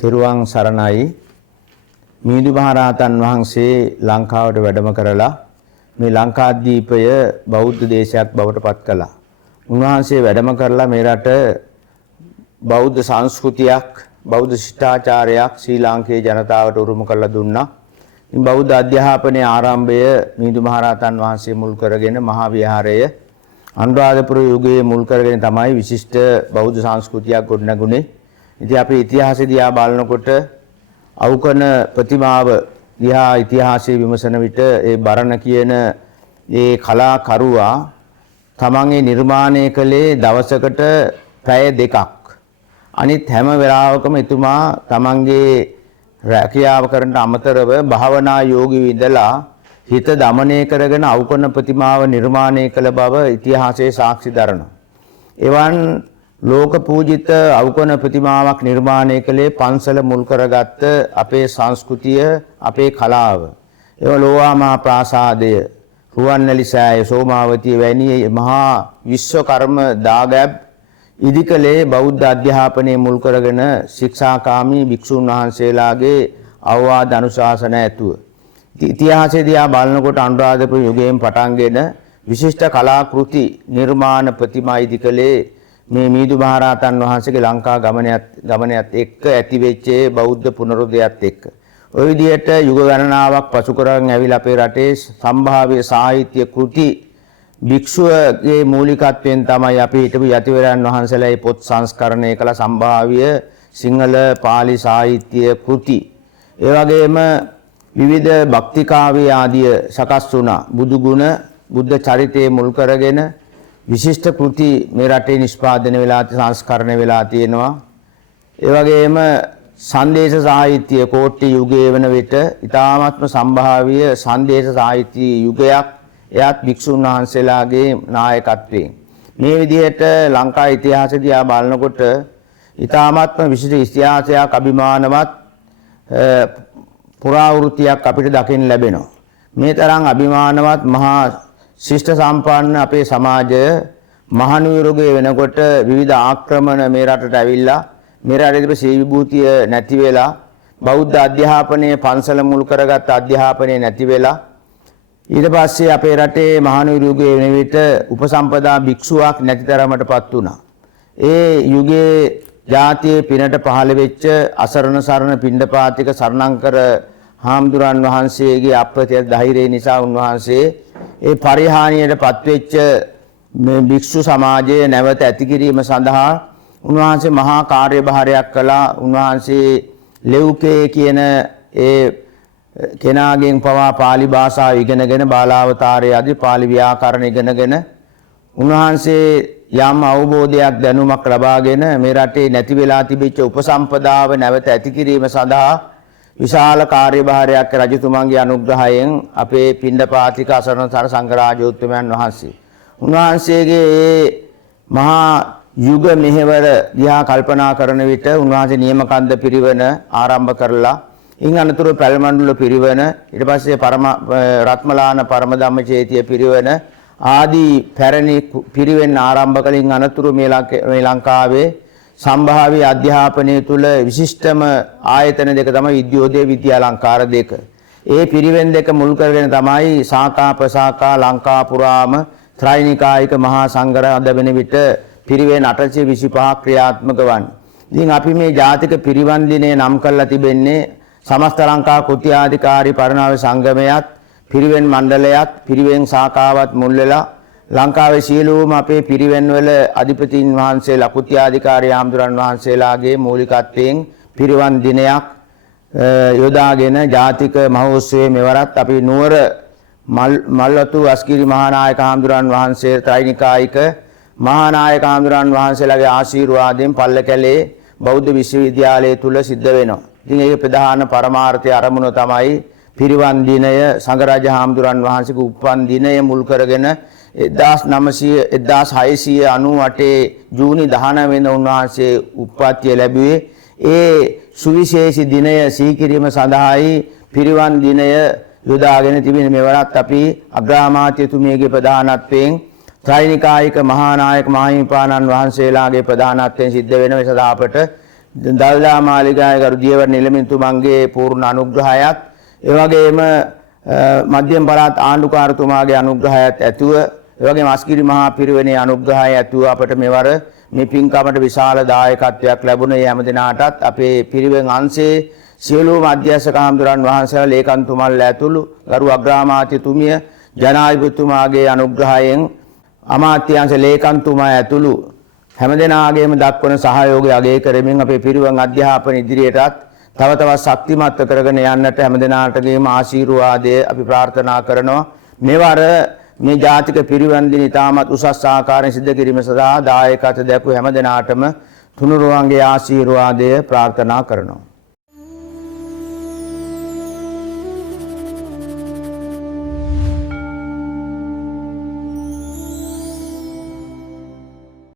තෙරුවන් සරණයි. මිහිඳු මහරහතන් වහන්සේ ලංකාවට වැඩම කරලා මේ ලංකාද්වීපය බෞද්ධ දේශයක් බවට පත් කළා. උන්වහන්සේ වැඩම කරලා මේ රට බෞද්ධ සංස්කෘතියක්, බෞද්ධ ශිෂ්ටාචාරයක් ශ්‍රී ලාංකේය ජනතාවට උරුම කරලා දුන්නා. මේ බෞද්ධ අධ්‍යාපනයේ ආරම්භය මිහිඳු මහරහතන් වහන්සේ මුල් කරගෙන මහා විහාරය අනුරාධපුර යුගයේ මුල් කරගෙන තමයි විශිෂ්ට බෞද්ධ සංස්කෘතියක් ගොඩනගුණේ. ඉතින් අපි ඉතිහාසය දිහා බලනකොට අවකන ප්‍රතිමාව දිහා ඉතිහාසයේ විමසන විට ඒ බරණ කියන ඒ කලාකරුවා තමන්ගේ නිර්මාණය කළේ දවසකට පැය දෙකක්. අනිත් හැම වෙලාවකම එතුමා තමන්ගේ රැකියාව කරන්න අමතරව භාවනා යෝගී විඳලා හිත දමනය කරගෙන අවකන ප්‍රතිමාව නිර්මාණය කළ බව ඉතිහාසයේ සාක්ෂි දරනවා. එවන් ලෝක පූජිත අවකන ප්‍රතිමාවක් නිර්මාණය කළේ පන්සල මුල් කරගත්ත අපේ සංස්කෘතිය, අපේ කලාව. ඒ ලෝවා මහා ප්‍රාසාදය, රුවන්වැලි සෑය, සෝමාවතිය වැනි මහා විශ්වකර්ම දාගැබ් ඉදිකලේ බෞද්ධ අධ්‍යාපනයේ මුල් කරගෙන ශික්ෂාකාමී භික්ෂුන් වහන්සේලාගේ අවවාද අනුශාසන ඇතුව. ඉතිහාසයේ දිහා බලනකොට අනුරාධපුර යුගයෙන් පටන්ගෙන විශිෂ්ට කලාකෘති නිර්මාණ ප්‍රතිමා ඉදිකලේ මේ මිහිඳු මහරහතන් වහන්සේගේ ලංකා ගමනයත් එක්ක ඇතිවෙච්ච බෞද්ධ පුනරුදයත් එක්ක ওই විදිහට යුග ගණනාවක් පසු කරගෙන ඇවිල්ලා අපේ රටේ සම්භාව්‍ය සාහිත්‍ය කෘති භික්ෂුවගේ මූලිකත්වයෙන් තමයි අපි හිටපු යතිවරයන් වහන්සේලා මේ පොත් සංස්කරණය කළ සම්භාව්‍ය සිංහල පාලි සාහිත්‍ය කෘති. ඒ වගේම විවිධ භක්ති කාව්‍ය ආදිය සකස් වුණා. බුදු ගුණ, බුද්ධ චරිතය මුල් කරගෙන විශිෂ්ට කෘති මේ රටේ නිෂ්පාදනය වෙලා සංස්කරණය වෙලා තියෙනවා. ඒ වගේම සංදේශ සාහිත්‍ය කෝට්ටි යුගයේ වන විට ඊ타මාත්ම සම්භාව්‍ය සංදේශ සාහිත්‍ය යුගයක්. එයත් භික්ෂුන් වහන්සේලාගේ නායකත්වයෙන් මේ විදිහට ලංකා ඉතිහාසය දිහා බලනකොට ඊ타මාත්ම විශිෂ්ට ඉතිහාසයක්, අභිමානවත් පුරාවෘත්තියක් අපිට දකින්න ලැබෙනවා. මේ තරම් අභිමානවත් මහා ශිෂ්ට සම්පන්න අපේ සමාජය මහනුවරගේ වෙනකොට විවිධ ආක්‍රමණ මේ රටට ඇවිල්ලා මේ රටේ තිබෙන ශ්‍රී විභූතිය නැති වෙලා බෞද්ධ අධ්‍යාපනයේ පන්සල මුල් කරගත් අධ්‍යාපනය නැති වෙලා ඊට පස්සේ අපේ රටේ මහනුවරගේ වෙන විට උපසම්පදා භික්ෂුවක් නැති තරමටපත් වුණා. ඒ යුගයේ ජාතියේ පිනට පහළ වෙච්ච අසරණ සරණ පිණ්ඩපාතික සරණංකර හාමුදුරන් වහන්සේගේ අප්‍රතිහත ධෛර්යය නිසා උන්වහන්සේ ඒ පරිහානියට පත්වෙච්ච මේ භික්ෂු සමාජය නැවත ඇති කිරීම සඳහා උන්වහන්සේ මහා කාර්යභාරයක් කළා. උන්වහන්සේ ලෙව්කේ කියන ඒ කෙනාගෙන් පවා පාලි භාෂාව ඉගෙනගෙන බාලාවතාරයේ ආදී පාලි ව්‍යාකරණ ඉගෙනගෙන උන්වහන්සේ යම් අවබෝධයක් දැනුමක් ලබාගෙන මේ රටේ නැති වෙලා තිබිච්ච උපසම්පදාව නැවත ඇති කිරීම සඳහා විශාල කාර්යභාරයක් රජතුමන්ගේ අනුග්‍රහයෙන් අපේ පිණ්ඩපාතික අසරණසර සංඝරාජෝත්තමයන් වහන්සේ උන්වහන්සේගේ මේ මහා යුග මෙහෙවර දිහා කල්පනා කරන විට උන්වහන්සේ නියමකන්ද පිරිවන ආරම්භ කරලා ඉන් අනතුරු පැල්මණ්ඩුල පිරිවන, ඊට පස්සේ රත්මලාන පරම ධම්මචේතිය පිරිවන ආදී පැරණි පිරිවෙන් ආරම්භ කලින් අනතුරු මේ ලංකාවේ සම්භාව්‍ය අධ්‍යාපනයේ තුල විශිෂ්ටම ආයතන දෙක තමයි විද්‍යෝදය, විද්‍යාලංකාර දෙක. ඒ පිරිවෙන් දෙක මුල් කරගෙන තමයි සාකා ප්‍රසාකා ලංකා පුරාම ත්‍රිනිකායික මහා සංඝරත්නය වෙන විට පිරිවෙන් 825 ක්‍රියාත්මක වන්නේ. ඉතින් අපි මේ ජාතික පිරිවන් දිනය නම් කරලා තිබෙන්නේ සමස්ත ලංකා කෘත්‍යාධිකාරී පරිණාම සංගමයත්, පිරිවෙන් මණ්ඩලයත්, පිරිවෙන් ශාඛාවත් මුල් වෙලා ලංකාවේ සියලුම අපේ පිරිවෙන් වල අධිපතීන් වහන්සේලා, කෘත්‍යාධිකාරී ආම්දුරන් වහන්සේලාගේ මූලිකත්වයෙන් පිරිවන් දිනයක් යොදාගෙන ජාතික මහෝත්සවයේ මෙවරත් අපි නුවර මල්වතු අස්කිරි මහානායක ආම්දුරන් වහන්සේ ත්‍රිනිකායික මහානායක ආම්දුරන් වහන්සේලාගේ ආශිර්වාදයෙන් පල්ලකැලේ බෞද්ධ විශ්වවිද්‍යාලය තුල සිද්ධ වෙනවා. ඉතින් ඒක ප්‍රධාන පරමාර්ථය අරමුණ තමයි පිරිවන් දිනය සංඝරාජ හාමුදුරන් වහන්සේගේ උපන් දිනය මුල් කරගෙන 1698 ජූනි 19 වෙනිදා උන්වහන්සේ උප්පත්තිය ලැබුවේ. ඒ සුවිශේෂී දිනය සීකිරීම සඳහායි පිරිවන් දිනය යොදාගෙන තිබෙන මෙවරත් අපි අග්‍රාමාත්‍යතුමියගේ ප්‍රධානත්වයෙන් ත්‍රිනිකායික මහානායක මාහිමිපාණන් වහන්සේලාගේ ප්‍රධානත්වයෙන් සිද්ධ වෙන නිසා අපට දල්දා මාලිගාවේ ගරු දියවර නිලමේතුමන්ගේ පූර්ණ අනුග්‍රහයත් ඒ වගේම මධ්‍යම පළාත් ආණ්ඩුකාරතුමාගේ අනුග්‍රහයත් ඇතුව ඒ වගේම අස්ගිරි මහා පිරිවෙනේ අනුග්‍රහය ඇතුව අපට මෙවර මේ පින්කමට විශාල දායකත්වයක් ලැබුණේ. හැම දිනාටත් අපේ පිරිවෙන් අංශයේ සියලුම අධ්‍යක්ෂක හාමුදුරන් වහන්සේලා ලේකම්තුමන්ලා ඇතුළු ගරු අග්‍රාමාත්‍යතුමිය ජනාධිපතිතුමාගේ අනුග්‍රහයෙන් අමාත්‍යාංශ ලේකම්තුමා ඇතුළු හැම දිනාගේම දක්වන සහයෝගය අගය කරමින් අපේ පිරිවෙන් අධ්‍යාපන ඉදිරියටත් තව තවත් ශක්තිමත් කරගෙන යන්නට හැම දිනාටගේම ආශිර්වාදය අපි ප්‍රාර්ථනා කරනවා. මෙවර මේ ජාතික පිරිවෙන් දින ඉතාමත් උසස් ආකාරයෙන් සිදු කිරීම සඳහා දායකත්ව දැක්වූ හැම දිනාටම තුනුරුවන්ගේ ආශිර්වාදය ප්‍රාර්ථනා කරනවා.